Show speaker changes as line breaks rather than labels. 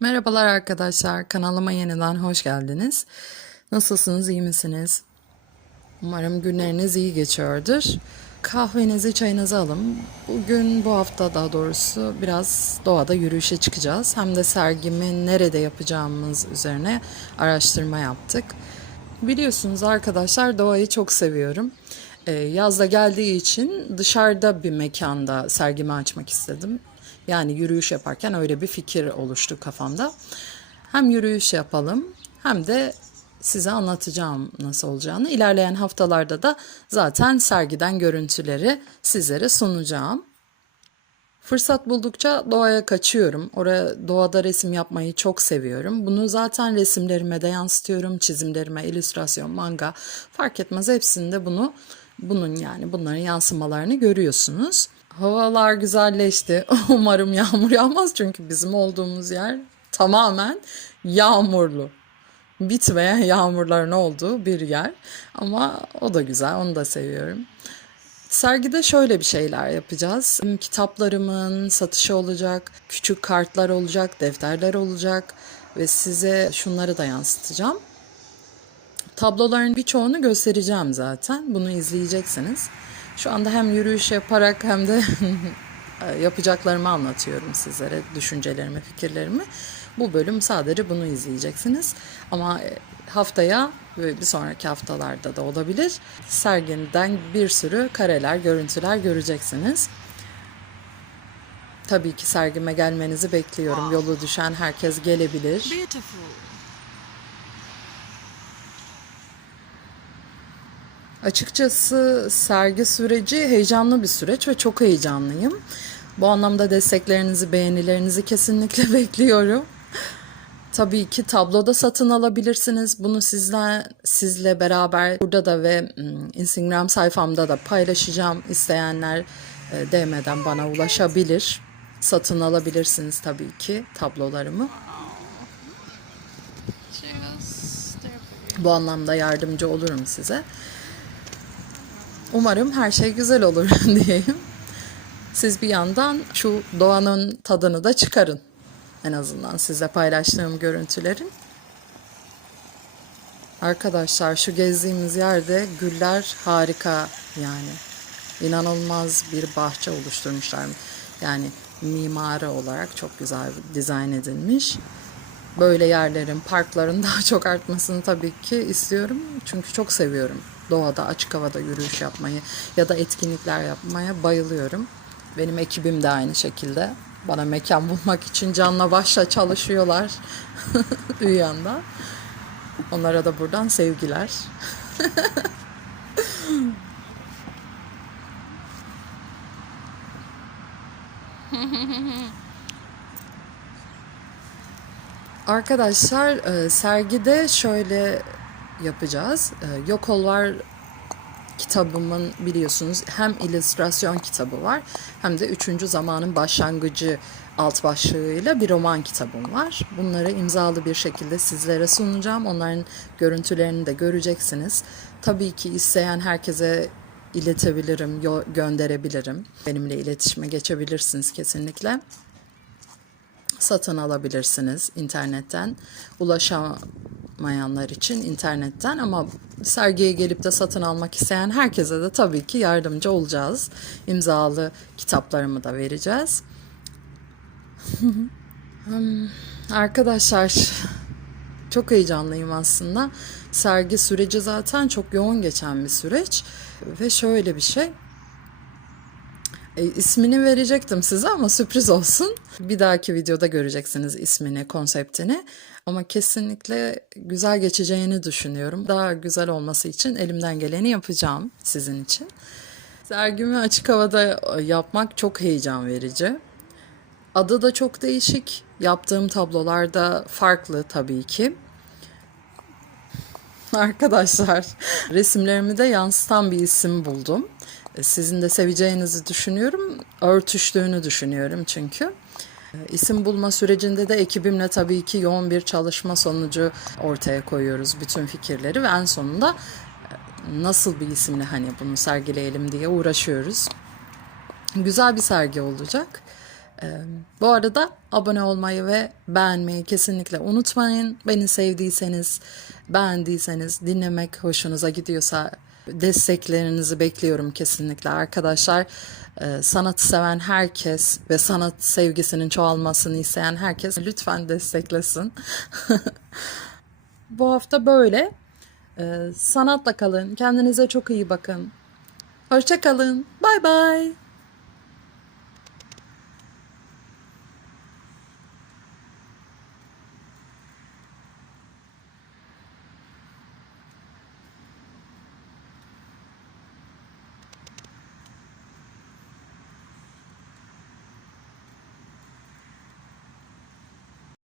Merhabalar arkadaşlar, kanalıma yeniden hoş geldiniz. Nasılsınız, iyi misiniz? Umarım günleriniz iyi geçiyordur. Kahvenizi, çayınızı alın. Bugün, bu hafta daha doğrusu biraz doğada yürüyüşe çıkacağız. Hem de sergimi nerede yapacağımız üzerine araştırma yaptık. Biliyorsunuz arkadaşlar doğayı çok seviyorum. Ee, Yazda geldiği için dışarıda bir mekanda sergimi açmak istedim. Yani yürüyüş yaparken öyle bir fikir oluştu kafamda. Hem yürüyüş yapalım hem de size anlatacağım nasıl olacağını. İlerleyen haftalarda da zaten sergiden görüntüleri sizlere sunacağım. Fırsat buldukça doğaya kaçıyorum. Oraya doğada resim yapmayı çok seviyorum. Bunu zaten resimlerime de yansıtıyorum. Çizimlerime, illüstrasyon, manga fark etmez hepsinde bunu bunun yani bunların yansımalarını görüyorsunuz. Havalar güzelleşti. Umarım yağmur yağmaz çünkü bizim olduğumuz yer tamamen yağmurlu. Bitmeyen yağmurların olduğu bir yer. Ama o da güzel, onu da seviyorum. Sergide şöyle bir şeyler yapacağız. Kitaplarımın satışı olacak, küçük kartlar olacak, defterler olacak ve size şunları da yansıtacağım. Tabloların birçoğunu göstereceğim zaten. Bunu izleyeceksiniz. Şu anda hem yürüyüş yaparak hem de yapacaklarımı anlatıyorum sizlere, düşüncelerimi, fikirlerimi. Bu bölüm sadece bunu izleyeceksiniz. Ama haftaya ve bir sonraki haftalarda da olabilir. Sergiden bir sürü kareler, görüntüler göreceksiniz. Tabii ki sergime gelmenizi bekliyorum. Yolu düşen herkes gelebilir.
Beautiful.
Açıkçası sergi süreci heyecanlı bir süreç ve çok heyecanlıyım. Bu anlamda desteklerinizi, beğenilerinizi kesinlikle bekliyorum. Tabii ki tabloda satın alabilirsiniz. Bunu sizle sizle beraber burada da ve Instagram sayfamda da paylaşacağım. İsteyenler e, DM'den bana ulaşabilir. Satın alabilirsiniz tabii ki tablolarımı. Bu anlamda yardımcı olurum size. Umarım her şey güzel olur diyeyim. Siz bir yandan şu doğanın tadını da çıkarın. En azından size paylaştığım görüntülerin. Arkadaşlar şu gezdiğimiz yerde güller harika yani. İnanılmaz bir bahçe oluşturmuşlar. Yani mimari olarak çok güzel dizayn edilmiş. Böyle yerlerin, parkların daha çok artmasını tabii ki istiyorum. Çünkü çok seviyorum doğada, açık havada yürüyüş yapmayı ya da etkinlikler yapmaya bayılıyorum. Benim ekibim de aynı şekilde. Bana mekan bulmak için canla başla çalışıyorlar dünyanda. Onlara da buradan sevgiler. Arkadaşlar e, sergide şöyle yapacağız. E, Yok Ol Var kitabımın biliyorsunuz hem illüstrasyon kitabı var hem de 3. zamanın başlangıcı alt başlığıyla bir roman kitabım var. Bunları imzalı bir şekilde sizlere sunacağım. Onların görüntülerini de göreceksiniz. Tabii ki isteyen herkese iletebilirim, gönderebilirim. Benimle iletişime geçebilirsiniz kesinlikle satın alabilirsiniz internetten. Ulaşamayanlar için internetten ama sergiye gelip de satın almak isteyen herkese de tabii ki yardımcı olacağız. İmzalı kitaplarımı da vereceğiz. Hmm, Arkadaşlar çok heyecanlıyım aslında. Sergi süreci zaten çok yoğun geçen bir süreç ve şöyle bir şey. E, ismini verecektim size ama sürpriz olsun. Bir dahaki videoda göreceksiniz ismini, konseptini. Ama kesinlikle güzel geçeceğini düşünüyorum. Daha güzel olması için elimden geleni yapacağım sizin için. Sergimi açık havada yapmak çok heyecan verici. Adı da çok değişik. Yaptığım tablolar da farklı tabii ki. Arkadaşlar resimlerimi de yansıtan bir isim buldum. E, Sizin de seveceğinizi düşünüyorum. Örtüştüğünü düşünüyorum çünkü. E, İsim bulma sürecinde de ekibimle tabii ki yoğun bir çalışma sonucu ortaya koyuyoruz bütün fikirleri ve en sonunda e, nasıl bir isimle hani bunu sergileyelim diye uğraşıyoruz. Güzel bir sergi olacak. Ee, bu arada abone olmayı ve beğenmeyi kesinlikle unutmayın. Beni sevdiyseniz, beğendiyseniz, dinlemek hoşunuza gidiyorsa desteklerinizi bekliyorum kesinlikle arkadaşlar. Ee, sanatı seven herkes ve sanat sevgisinin çoğalmasını isteyen herkes lütfen desteklesin. Bu hafta böyle. Ee, sanatla kalın. Kendinize çok iyi bakın. Hoşça kalın. Bay bay.